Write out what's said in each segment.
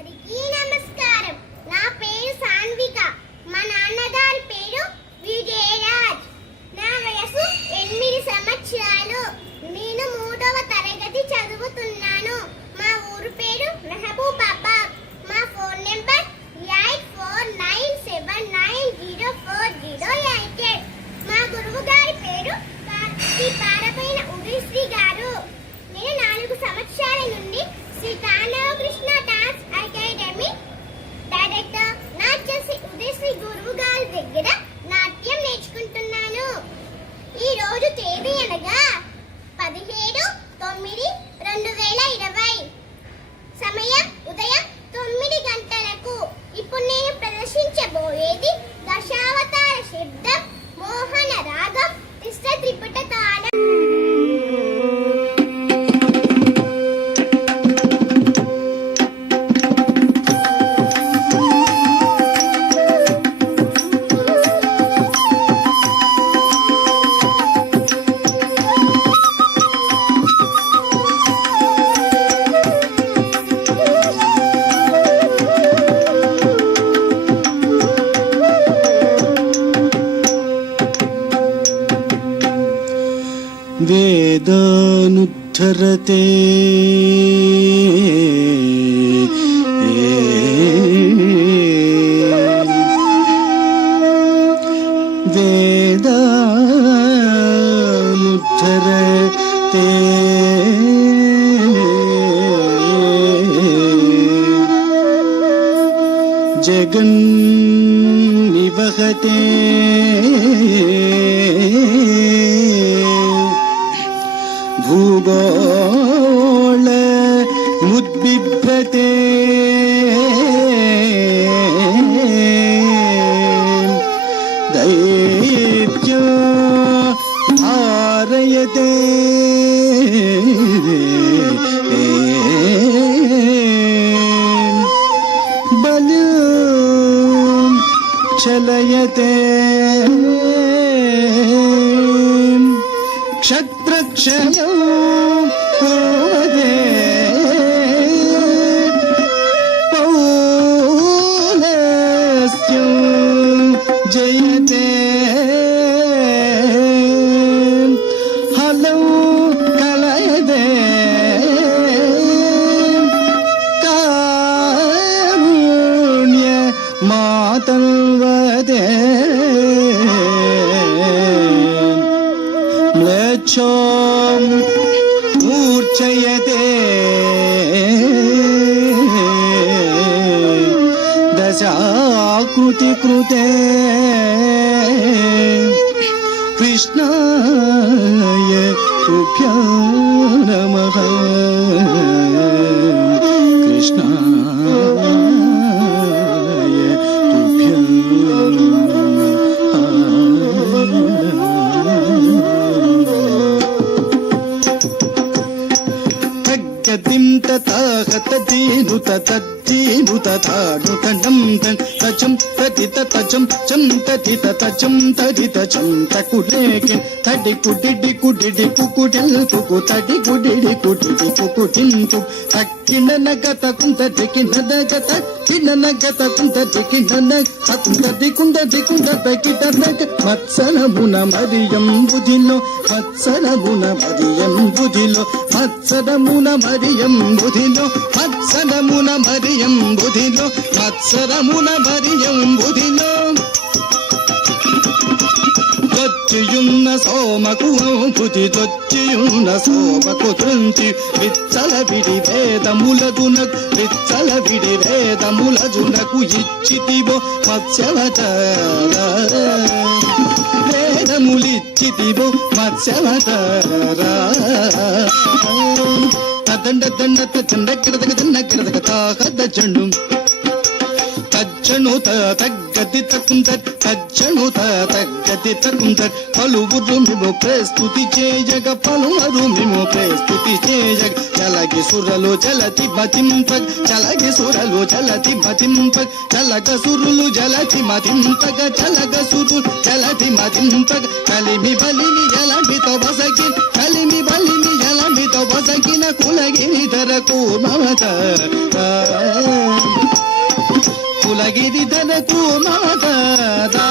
అందరికీ నమస్కారం. నా పేరు సాన్విక. మా నాన్నగారి పేరు విజయరాజ్. నా వయసు 8 సంవత్సరాలు. నేను 3వ తరగతి చదువుతున్నాను. మా ఊరు పేరు మహబూబాబాద్. మా ఫోన్ నెంబర్ 8497904088. మా గురువు గారి పేరు శ్రీ పారపైన ఉదయశ్రీ గారు. నేను 4 సంవత్సరాల నుండి Sri Krishna dance academy director Natyasri Udayasri గురువు గారి దగ్గర నాట్యం నేర్చుకుంటున్నాను. ఈ రోజు తేదీ అనగా 17/9/2020. సమయం ఉదయం 9 గంటలకు. ఇప్పుడు నేను ప్రదర్శించబోయేది దశావతార శబ్దం, మోహన రాగం, తిస్ర త్రిపుట తాళం. वेदानुद्धरते वेदानुद्धरते जगन्निवहते भूगोल मुद्बिभ्रते दैत्यो आरयते बलं चलयते क्षत्रक्षयो कुर्वते पौलस्त्यो जयते हलौ कलयते कारुण्य मातल्वते म्लेच्छों मूर्छयते दशाकृति कृते कृष्णाय तुभ्यो नमः कृष्णाय तुभ्यो तिं तथागत दीनु तद्दीनु तथानु तनं तं तचं तदित तचं चं तदित तचं तदित चं तकुलेके तडि कुडिडि कुडिडि कुकुडिल कुकु तडि कुडिडि कुडिडि कुकुडिं कुक तक्किननगत कुंतदिकिननगत किननगत कुंतदिकिननग तकुंतदिकुंतदिकुंत तकिटनग मत्सरमुन मरियं बुधिलो मत्सरमुन मरियं बुधिलो मत्सरमुन मरियं बुधिलो मत्सरमुन मरियं बुधिलो मत्सरमुन मरियं बुधिलो దొచ్చియున్న సోమకు బుధి దొచ్చియున్న సోమకు తృంతి విచ్చల విడి వేదములదునకు విచ్చల విడి వేదములదునకు ఇచ్చితివో మత్స్యవతార వేదములిచ్చితివో మత్స్యవతార తదండ దండ తండ కిరదక దండ కిరదక తాహద జండు తజ్జను తగ్గతి తకుంత తజ్జను తగ్గతి తకుంత పలువురు మేము ప్రస్తుతి చేయగ పలువురు మేము ప్రస్తుతి చేయగ చలగి సురలు జలతి మతింపగ చలగి సురలు జలతి మతింపగ చలగ సురులు జలతి మతింపగ చలగ సురులు జలతి మతింపగ కలిమి బలిమి జలమితో బసకి కలిమి బలిమి జలమితో బసకిన కులగిరి ధరకు మమత తగిరి ధరకు మాదరా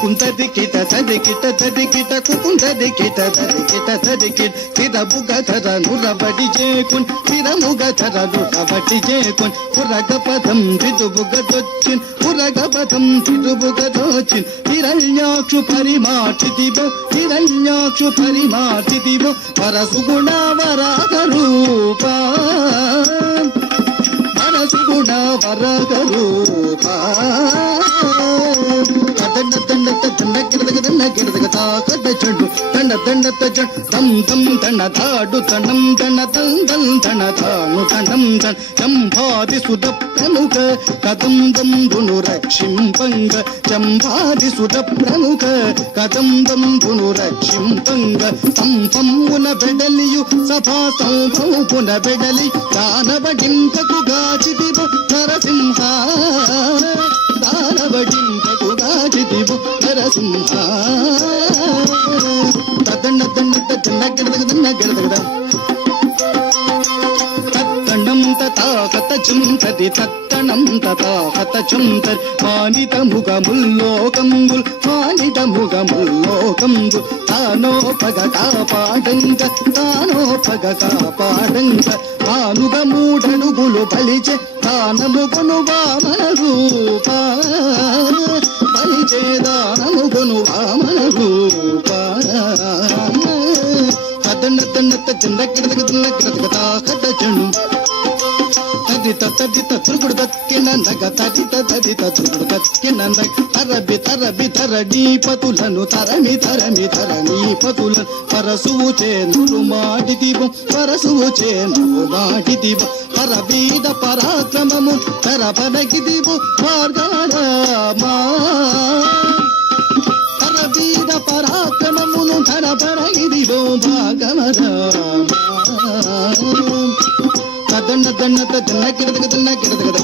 కుందదికిట తదికిట తదికిట కుకుందదికిట తదికిట తదికిట తిరముగ ధర నురబడి చేకున్ తిరముగ ధర నురబడి చేకున్ పురగపదం దిదుబుగదొచ్చిన్ పురగపదం దిదుబుగదొచ్చిన్ హిరణ్యాక్షు పరిమాటిదివో హిరణ్యాక్షు పరిమాటిదివో వరసుగుణ వరాగ రూప వరసుగుణ వరాగ రూప దండ దండ దండ గిరదగ దండ గిరదగ తాకట చెడు దండ దండ తజ దం దం దండ తాడు దండం దండ దం దం దండ తాను దండం దం చంపాది సుద ప్రముఖ కదం దం దును రక్షింపంగ చంపాది సుద ప్రముఖ కదం దం దును రక్షింపంగ సంపమున బెడలియు సభా సంభవున బెడలి దానవడింపకు గాచిదివు నరసింహ దానవడింపకు గాచిదివు నరసింహ తదండ దండ దండ గిరదగ దండ గిరదగ తత్తండం తతాకత చుంతది తత్తణం తతాకత చుంతది మానిత ముగముల్లోకంబుల్ మానిత ముగముల్లోకంబుల్ తానో పగ కాపాడంగ తానో పగ కాపాడంగ తానుగ మూఢనుగులు బలిచే దానముగును వామన రూప బలిచే దానముగును వామన రూప తదండ దండ దండ గిరదగ దండ గిరదగ తాకత చెడు తదిత తదిత తురుగుడు దక్కిన నగ తదిత తదిత తురుగుడు దక్కిన నగ తరబి తరబి తరడి పతులను తరమి తరమి తరణి పతులను పరసువు చేనులు మాడి దీపం పరసువు చేనులు మాడి దీపం పరబీద పరాక్రమము తరపనకి దీపం మార్గాడమా పరబీద పరాక్రమమును తరపనకి దీపం భాగవరామా దండ దండ దండ గిరదగ దండ గిరదగ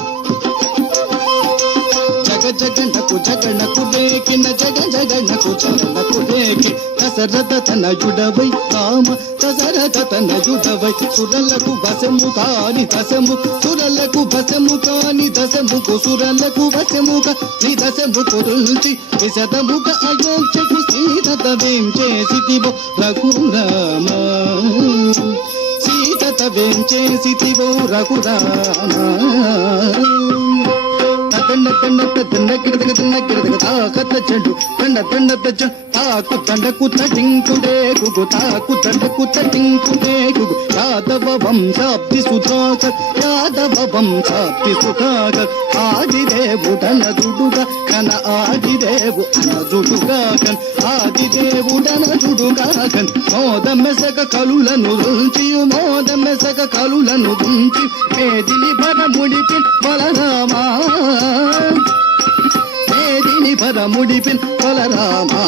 జగ జగనకు జగనకు రేకిన జగ జగనకు జగనకు రేకి దశరథ తనయుడవై రామ దశరథ తనయుడవై సురలకు వశము కాని దశము సురలకు వశము కాని దశముకు సురలకు వశముగా నీ దశముకు రుచి విశదముగ అయోధ్యకు సీతత వేం చేసిదివో రఘురామ సీతత వేం చేసిదివో రఘురామ దండ దండ దండ గిరదగ దండ గిరదగ తాకత చెడు దండ దండ తజ తాకు దండకు తటింకుడే గుగు తాకు దండకు తటింకుడే గుగు యాదవ వంశాబ్ది సుధాకర్ యాదవ వంశాబ్ది సుధాకర్ ఆదిదేవుడనదుడుగా కన ఆదిదేవు అనదుడుగా కన్ ఆదిదేవుడనదుడుగా కన్ మోదమెసక కలులను రుంచి మోదమెసక కలులను రుంచి మేదిని భరముడిపి బలరామా మేదిని భరముడిపి బలరామా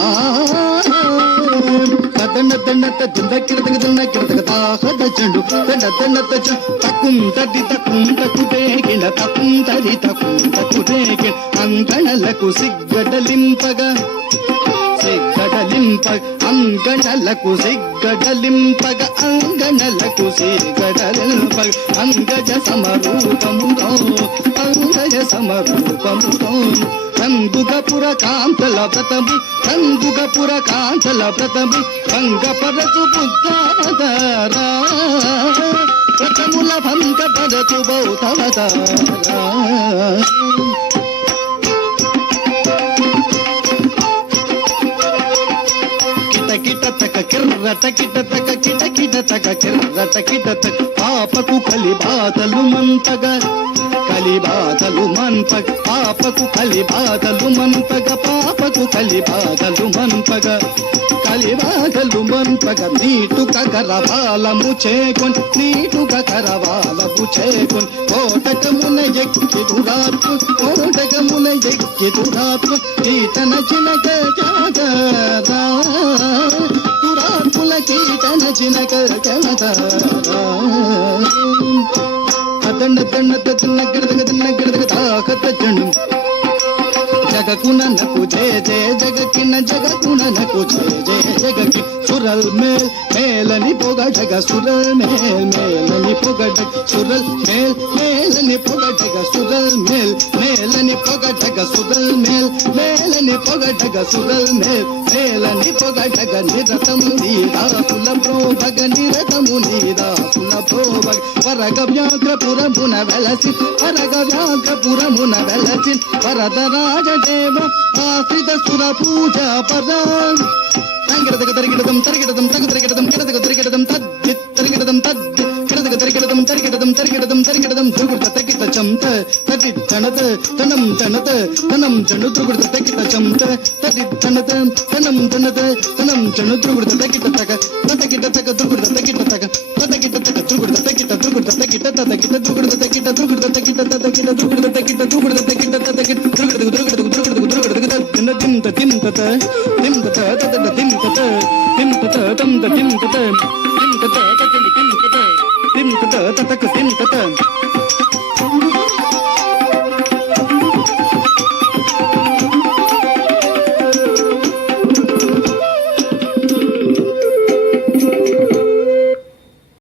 దండ దండ దండ కిరదగ దండ కిరదగ తాహద చెండు దండ దండ తజ తకుం తది తకుం తకుదేగిన తకుం తది తకుం తకుదేగిన అంగణలకు సిగ్గడలింపగా సిగ్గడలింపగ అంగణలకు సిగ్గడలింపగ అంగణలకు సిగ్గడలింపగ అంగజ సమరూపముతో అంగజ సమరూపముతో రంగుగపుర కాంతల వ్రతము రంగుగపుర కాంతల వ్రతము భంగపరచు బుద్ధావతారా వ్రతముల భంగపరచు బౌద్ధవతారా కిట తక కిర్రట కిట తక కిట కిట తక కిర్రట కిట తక పాపకు కలిబాధలు మంతగా కలిబాధలు మంపగ పాపకు కలిబాధలు మంపగ పాపకు కలిబాధలు మంపగ కలిబాధలు మంపగ నీటుక కరవాలము చేకొన్ నీటుక కరవాలము చేకొన్ కోటకమున ఎక్కి దురాత్మ కోటకమున ఎక్కి దురాత్మ కీటన చినక జాగరా దురాత్ముల కీటన చినక జగదరా దండ దండ దండ గిరదగ దండ గిరదగ తాకత చెండు జగ జగకునకు జయ జయ జగకిన జగకునకు జయ జయ జగకి సురల్ మేల్ మేలని పొగడగ సురల్ మేల్ మేలని పొగడగ సురల్ మేల్ మేలని పొగడగ సురల్ మేల్ మేలని పొగడగ సురల్ మేల్ మేలని పొగడగ సురల్ మేల్ మేలని పొగడగ నిరతము నీరాసుల ప్రోభగ నిరతము నీరాసుల ప్రోభగ వరగ వ్యాఘ్రపురమున వెలసి వరగ వ్యాఘ్రపురమున వెలసి వరదరాజదేవ ఆశ్రిత సుర పూజ పద తంగిరదగ తరిగిడదం తరిగిడదం తగు తరిగిడదం కిడదగ తరిగిడదం తద్ది తరిగిడదం తద్ది కిడదగ తరిగిడదం తరిగిడదం తరిగిడదం తరిగిడదం దుగుడ తగిత చంత తది తణత తనం తణత తనం చణు దుగుడ తగిత చంత తది తణత తనం తణత తనం చణు దుగుడ తగిత తగ తగిట తగ దుగుడ తగిట తగ తగిట తగ దుగుడ తగిట దుగుడ తగిట తగిట దుగుడ తగిట దుగుడ తగిట తగిట దుగుడ తగిట దుగుడ తగిట తగిట దుగుడ దుగుడ దుగుడ దుగుడ దుగుడ తిన్న తింత తింత తింత తద తింత తింత తంత తింత తింత తద తింత తింత తతక తింత